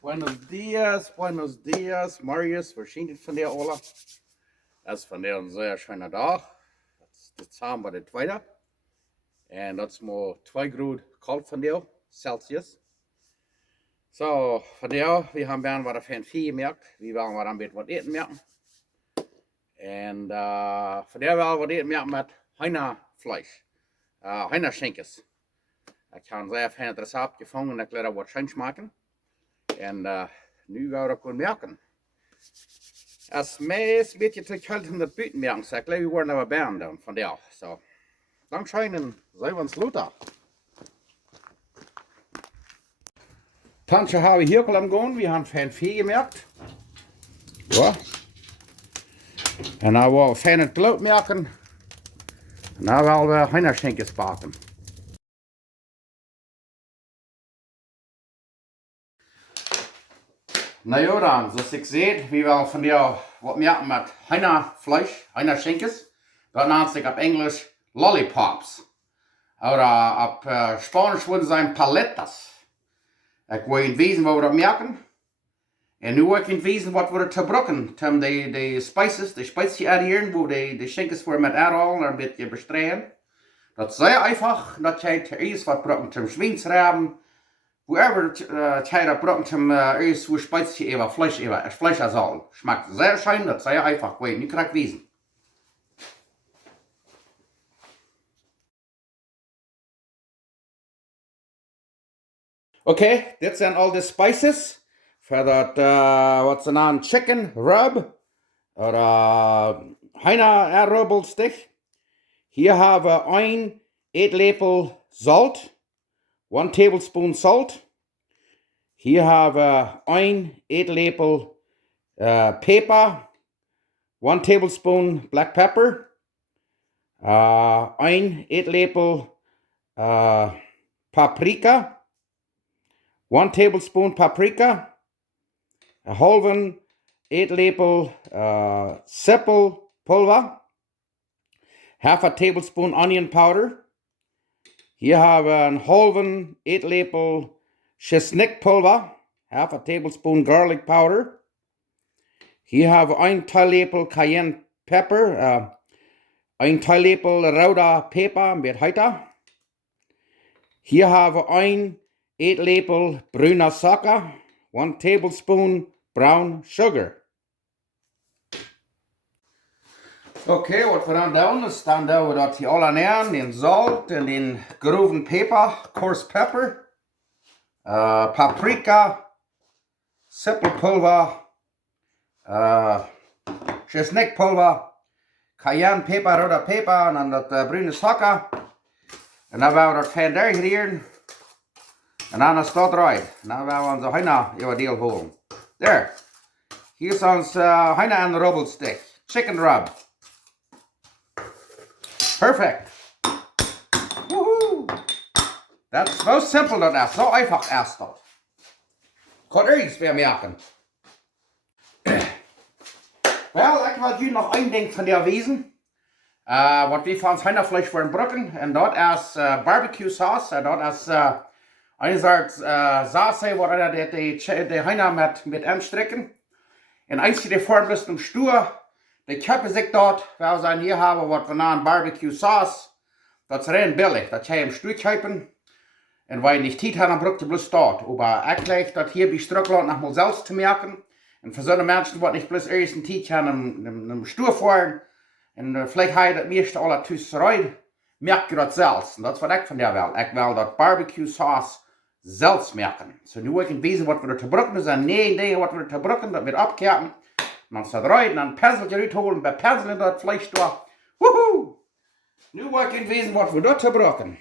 Buenos dias, Marius. Verschijnt van der Ola. Dat is van der een zeer schöne dag. Dat is de samen bij de tweede. En dat is maar 2 graden koud van der Celsius. So, van der, we gaan bijna wat van 4 merkt. We willen wat een beetje wat eten merken. En van der wel wat eten merken met Heena vlees. Heena schenjkes. Ik heb een zeer fijn recept gevonden en ik laat er wat schenjkes maken. En nu gaan we dat kunnen merken. Als meest een beetje terughoudend in het buiten merken, så ik geloof we worden er bij dan van der. So, dankzij en zijn we ons later. Tantje hebben we hier al gaan, we hebben fijn vee gemerkt. Ja. En dan willen we fijn het bloot merken. En dan willen we Heena schenjkes bakken. Nou ja dan, zoals ik zei, we willen van jou wat merken met Heena vlees, Heena schenjkes. Dat noemt zich op Engels lollipops. Oder op Spanisch worden zijn paletas. Ik wil je weten wat we dat merken. En nu wil ik je weten wat we er te gebruiken. Om de spices, de spices adderen, wo de schenjkes voor met aardappel een beetje bestrijden. Dat is zeer einfach, dat jij te eerst wat gebruiken om schweinsraben. Whoever tijden gebruikt om eerst hoe spicy even Fleisch azal. Schmeckt sehr schön, dat is sehr einfach. Weet, nu krijg ik wezen. Okay, dit zijn al de spices. Voor dat, wat ze naam chicken rub. Of Heena aardappelstich. Hier hebben we 1 eetlepel zout. 1 tablespoon salt. Hier hebben we 1 eetlepel peper. 1 tablespoon black pepper. 1 eetlepel paprika. 1 tablespoon paprika. Een halve eetlepel sippelpulver. Half a tablespoon onion powder. Hier hebben we een halve eetlepel chesnickpulver. Half a tablespoon garlic powder. Hier hebben we 1 theelepel cayenne pepper. 1 theelepel rode peper, een beetje heiter. Hier hebben we 1 eetlepel bruine suiker. 1 tablespoon brown sugar. Okay, wat we dan doen is dan doen we dat hier alle neer, den zout en den groven peper, coarse pepper, paprika, sippelpulver, chesnickpulver, cayenne peper, rode peper en dan dat bruine suiker. En dan gaan we dat fijn degraderen. En dan is dat eruit. Dan gaan we onze Heena even deel holen. Daar. Hier is ons Heena en rubbelstick. Chicken rub. Perfect. Woohoo! That's so simple dat is. Zo einfach is dat. Kan er iets meer merken. Wel, ik wil jullie nog één ding van jou wezen. Wat we van ons Heena vlees willen gebruiken. En dat is barbecue sauce. En dat is een soort saus waar de Heena met aanstrekken. En als je de vorm bist om stoer. De köpen zich dat, we zijn hier hebben wat we naam barbecue sauce. Dat is rein billig, dat jij hem stuur köpen. En waar je niet tijd hebt, dan braucht je bloß dat. Maar ik leg dat hier bij Struckland nog mal selbst te merken. En voor zo'n mensen wat niet bloß eerst een tijd hebben, een stoer voeren. En vielleicht heb je dat meeste alle tussenuit, merk je dat zelfs. En dat is wat ik van der wil. Ik wil dat barbecue sauce zelfs merken. So nu wil ik weten wat we er te gebruiken. Er zijn 9 dingen wat we er te gebruiken, dat we opkerken. Dan staat eruit en dan penseltje uitholen, bij penselen dat vlees door. Woehoe! Nu wil ik weten wat we daar te gebruiken.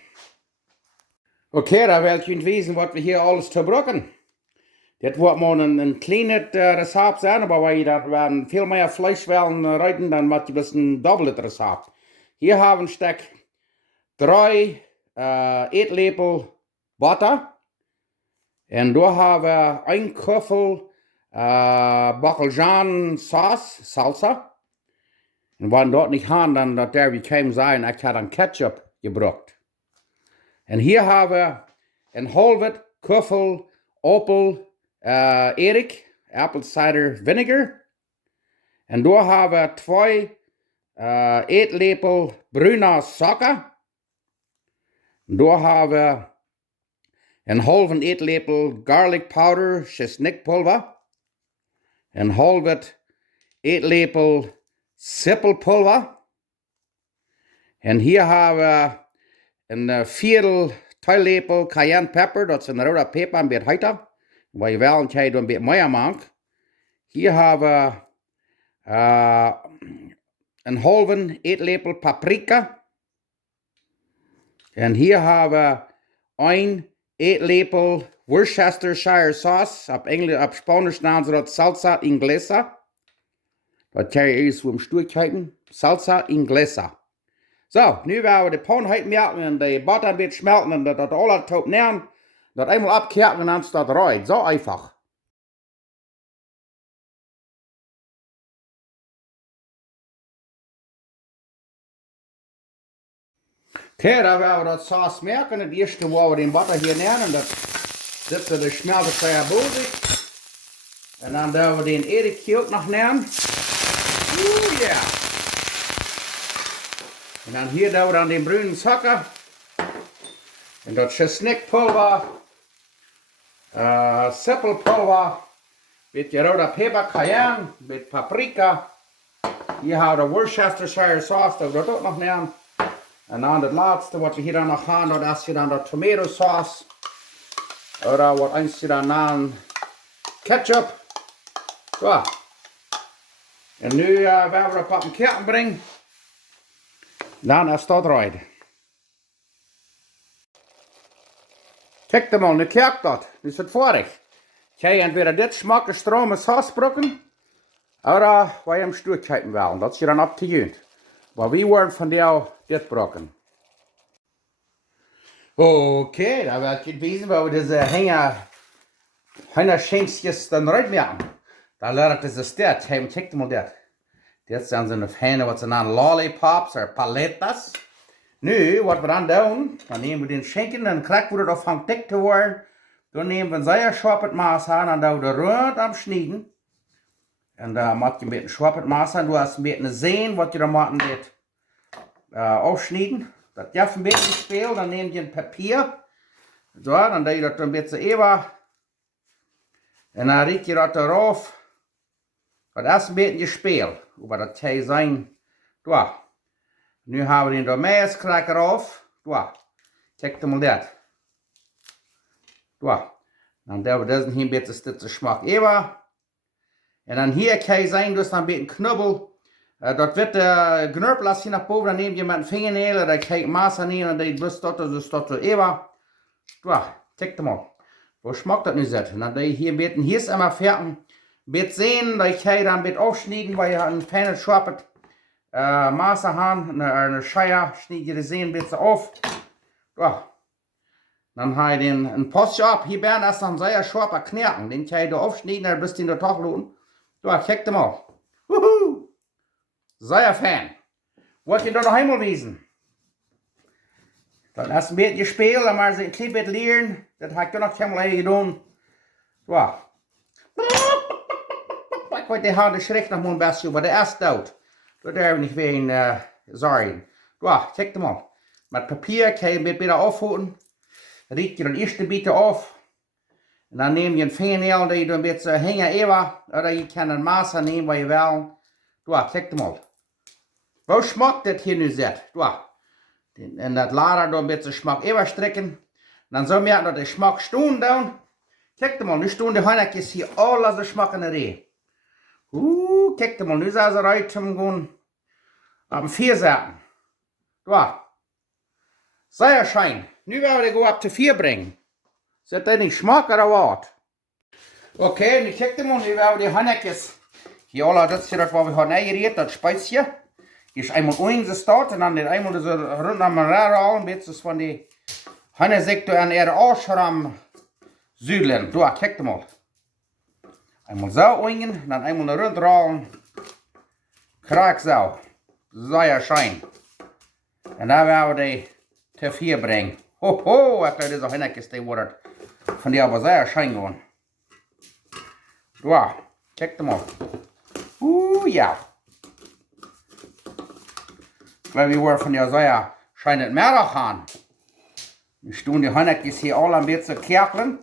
Oké, dan wil ik weten wat we hier alles te gebruiken. Dit wordt maar een klein recept zijn, maar waar je daar veel meer vlees willen rijden, dan wat je dus een dubbele recept. Hier hebben we een stuk 3 eetlepel butter. En daar hebben we 1 knuffel Bacaljan sauce, salsa. En wanneer dat niet gaan, dan dat daar wie kwam zijn, ik had een ketchup gebruikt. En hier hebben we een halve knuffel appel Erik, apple cider vinegar. En daar hebben we 2 eetlepel bruine suiker. Daar hebben we een halve eetlepel garlic powder, chesnikpulver. Een halve eetlepel sippelpulver. En hier hebben we een viertel theelepel cayenne pepper, dat is een rode peper, een beetje heiter. Waar je wel een beetje meer maakt. Hier hebben we een halve eetlepel paprika. En hier hebben we 1 eetlepel Worcestershire sauce. Op Spanisch naam ze dat salsa inglesa. Dat kan je eerst voor een stukje kijken. Salsa inglesa. Zo, nu gaan we de pan melken en de butter een beetje smelten en dat alles tot neer. Dat eenmaal abkerken en dan staat eruit. Zo einfach. Okay, da werden wir das Sauce merken. Das erste, wo wir den Butter hier nehmen, das sitzt der schmelte sehr bosig. Und dann werden wir den Erik hier auch noch nehmen. Yeah. Und dann hier werden wir dann den brünen Zucker. Und das Chesnikpulver, Sippelpulver, mit roter Pfeffer, Cayenne, mit Paprika. Hier haben wir Worcestershire Sauce, das wird auch noch nehmen. En dan het laatste wat we hier dan nog gaan, dat is hier dan de tomato sauce. Of wat eens hier dan aan ketchup. Zo. En nu gaan we dat op een keer brengen. Dan is dat eruit. Kijk dan maar, nu kijk dat. Nu is het vorig. Kijk, entweder dit smaakt strome saus brokken. Of waar je hem stuk kijken wil. Dat is je dan op te doen. Maar we worden van jou dit brokken. Okay, da wird gewesen, weil wir diese Hänger schenjkes dann reinmerken. Da lernt es das dort. Hey, check mal dort. Dit zijn ze een fijne, wat ze noemen lollipops of paletas. Nu, wat we dan doen, dan nemen we den schenken, dan krijgen we het op van dik te worden. Dan nemen we een zeer schwappend maas aan en dan doen we rond am snijden. En dan maak je een beetje schwappend maas aan. Du hast een beetje zien wat je dan maakt dit aufschneiden. Das darf ein bisschen spielen, dann nehmt ihr ein Papier. So, dann doe je dat een beetje even. En dan riech je dat eraf. Dat is een beetje gespeeld. Aber dat kan zijn. So. Nu hebben we den Domaiskraker af. So. Kijk mal dat. So. Dan doen we deze hier een beetje stitze smaak even. En dan hier kan je zijn, dus dan een beetje knubbel. Dat wird gnurpel als je naar boven, dan neem je met een vingernagel, dan kijk je maas aan en dan bloß dat even. So, kijk maar. Wo schmeckt das nicht so? Und dann hier ein bisschen, hier ist immer fertig. Ein bisschen sehen, da kann ich dann ein bisschen aufschneiden, weil ich ein feines schwappet Maße habe, eine Scheibe, schneide ich das sehen ein bisschen auf. So. Dann habe ich den ein Postchen ab. Hier werden das noch ein sehr scharfer Knerken. Den kann ich da aufschneiden, dann bist du in der Tag lohnen. So, check den mal. Wuhu! Sehr Fan. Wollt ihr da noch einmal wiesen? Dann hast du ein bisschen gespielt, dann mal so ein klein bisschen lernen. Das habe ich noch einmal getan. So. Ich wollte die Hand schreck noch mal ein bisschen, aber der ist tot. Das darf ich nicht wegen sagen. So, check den mal. Mit Papier kann ich ein bisschen aufholen. Riecht ihr dann erst ein bisschen auf. Und dann nehmt ihr einen Fingernagel, und ihr ein bisschen hängen über. Oder ihr könnt ein Maß nehmen, was ihr wollt. So, check den mal. Wo schmeckt das hier nicht so? So. In das Lader da ein bisschen Schmack überstrecken. Dann soll mir noch der Schmack stehen down. Kijk mal, nu staan de hannetjes hier alles de smaak in de ree. Kijk mal, nu zijn ze eruit om gewoon op een 4 zetten. Zo. Sehr schön. Nu werden we gewoon op de 4 brengen. Zit dat niet smaak oder wat? Oké, nu kijk mal, nu werden we die hannetjes. Hier alle, dat is hier dat wat we gaan eingeriet, dat spijsje. Hier is eenmaal ingestart en dan dit eenmaal dus rond aan elkaar halen. Een beetje van die hannensektor en er ausschram zuidelen. So, kijk mal. Einmal so oingen, dann einmal nach rund rollen. Krak so. Sehr schön. Und dann werden wir die zu 4 bringen. Ho ho, ich glaube, das ist auch hennekes, die wurde von dir aber sehr schön geworden. Ja, check mal. Ja. Weil wir von der Säure scheint es mehr zu haben. Wir tun die Hühnerchen hier alle ein bisschen kerkeln.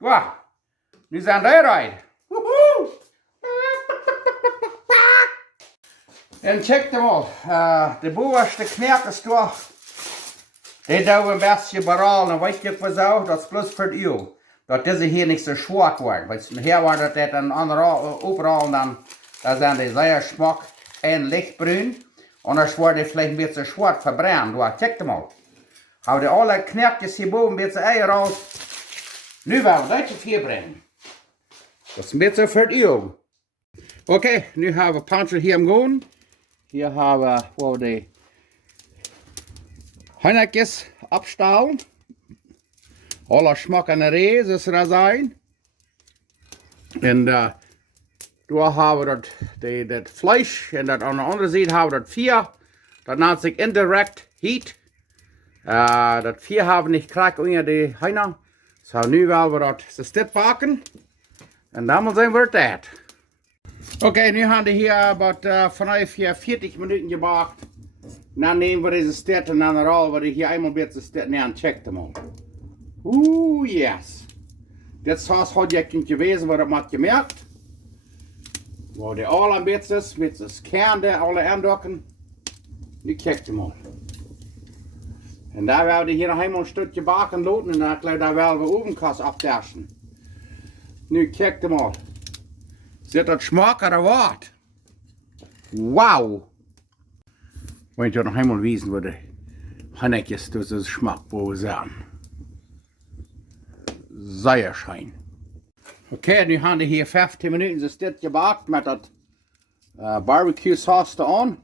Ja, nu zijn die eruit. En check hem al, de bovenste knekjes door. Die doen we een beetje baraal en weet je wat zo, dat is plus voor u. Dat deze hier niet zo zwart worden. Weet je, hier wordt het een andere overal en dan zijn die zeer smak en lichtbruin. Anders wordt het vielleicht een beetje zwart verbrannt. Ja, check hem al. Hou de alle knekjes hierboven een beetje eier uit. Nu wel dat je hier brengen. Dat is een beetje voor u. Oké, nu hebben we panzer hier am gaan. Hier hebben we de hühnertjes abstauben. Alle smak en ree, zoals ze dat zijn. En daar hebben we dat vlees. En dat aan de andere zijde hebben we dat vier. Dat nennt zich indirect heat. Dat vier hebben we niet krijg onder de hühner. So, nu willen we dat ze dit bakken. En dan zijn we het uit. Oké, nu hebben we hier vanaf 40 minuten gebakt. Dan nemen we deze stet en dan rollen we hier eenmaal een beetje stet neer en checken hem al. Yes. Dit saus had je kunt gewezen, wat dat had gemerkt. Waar de alle een beetje is, met de kern alle aandokken. Nu kijkt hem al. En daar willen we hier nog eenmaal een stukje bakken laten en daar willen we ovenkast afdersen. Nu kijkt hem al. Zit dat smaken of wat? Wauw! Moet je nog eenmaal wijzen waar de hühnertjes tussen de smaak boven zijn. Zeer schijn. Oké, nu hebben we hier 15 minuten is dit gebakt met dat barbecue saus aan.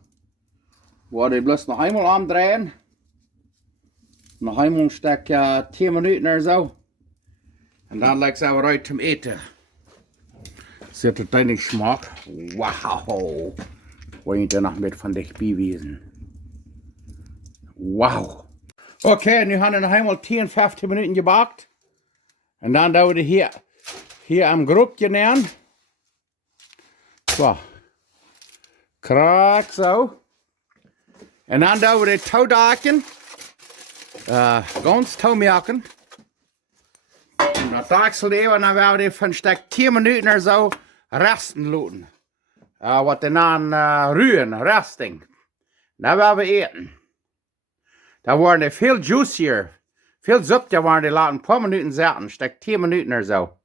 Waar we bloß nog eenmaal aandraaien. Nog eenmaal een stuk 10 minuten of zo. En dan lijkt ze eruit om eten. Zit het in de smaak? Wauw. Wil je er nog met van dichtbij wezen? Wauw. Oké, nu hebben we nog eenmaal 10, 15 minuten gebakt. En dan doen we hier am groepje neer. Zo. Kraak zo. En dan doen we de touwdaken. Ganz touwmerken. En dat daksel even en dan willen we die van een stuk 10 minuten of zo resten laten. Wat dan ruwen, resting. Dan willen we eten. Dan worden die veel juicier. Veel zoeter worden die laten een paar minuten zitten. Een stuk 10 minuten of zo.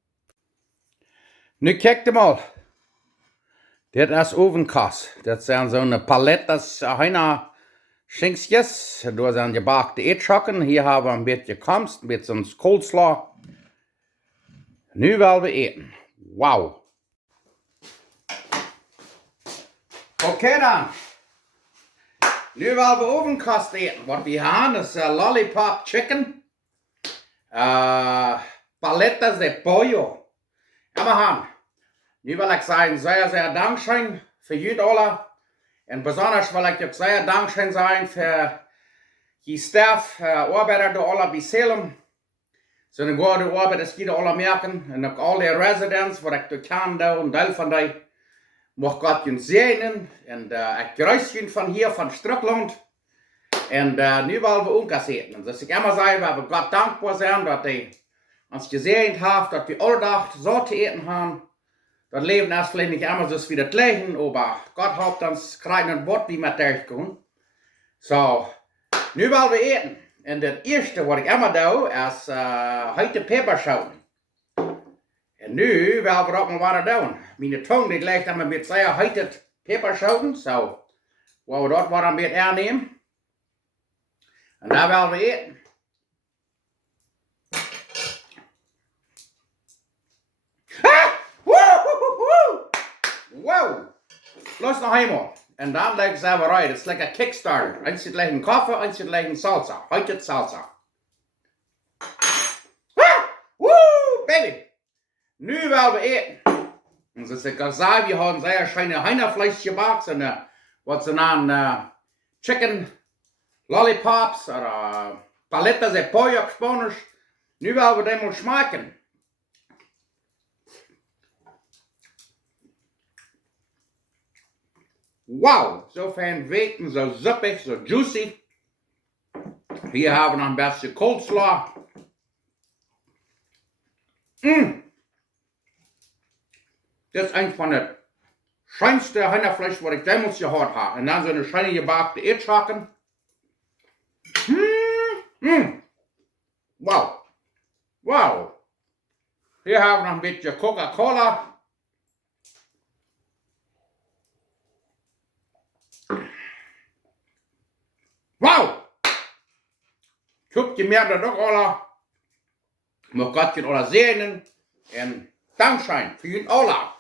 Nu kijk je mal. Dit is ovenkast. Dat zijn zo'n palettes hühner schenjkes. Daar zijn gebakte eetschokken. Hier hebben we een beetje komst, een beetje coleslaw. Nu willen we eten. Wauw. Oké dan. Nu willen we ovenkast eten. Wat we hebben is Lollipop Chicken. Palettes de pollo. En we hebben. Nu wil ik zeggen, zeer dankzij voor jullie alle. En besonders wil ik ook zeer dankzij zijn voor je staf, arbeider die alle bij Salem. Zo'n goede arbeiders die alle merken. En ook alle residents, wat ik kan doen, een deel van die. Mag God je zegenen. En ik reis je van hier, van Strukland. En nu willen we ook eten. Dus ik immer zei, we God dankbaar zijn dat hij ons gezegend heeft, dat we alle dag zo te eten hebben. Dat Leben ist vielleicht nicht immer so wie das Leben, aber Gott hat uns gerade ein Wort, wie wir durchkommen. So, nu wollen wir eten. Und das erste, was ich immer tue, ist heute Peperschoten. Und nu wollen wir auch mal was tun. Meine Tongue, die ligt immer mit sehr heute Peperschoten. So, wollen wir dort was mit hernehmen. Und da wollen wir eten. Wow! Los nog eenmaal. En dan leg ik ze even uit. Het is lekker Kickstarter. Eins zit leggen koffie, eins zit leggen salsa. Heute het salsa. Woo! Baby! Nu willen we eten. En zoals ik al zei, we hebben zeer schöne hühnerfleisch gebakt. En wat ze namen chicken Lollipops oder paletas de pollo op Spanisch. Nu willen we die mal schmecken. Wow, so fijn weten, so suppig, so juicy. Hier haben wir noch ein bisschen Coleslaw. Das ist eigentlich von der schönste Hühnerfleisch, was ich damals gehört habe. Und dann so eine schöne gebackte Erschaken. Wow. Wow. Hier haben wir noch ein bisschen Coca-Cola. Wow! Guckt je meer dat ook alle. Maar Gott kann alle segnen. Und Dankeschön für jeden Allah.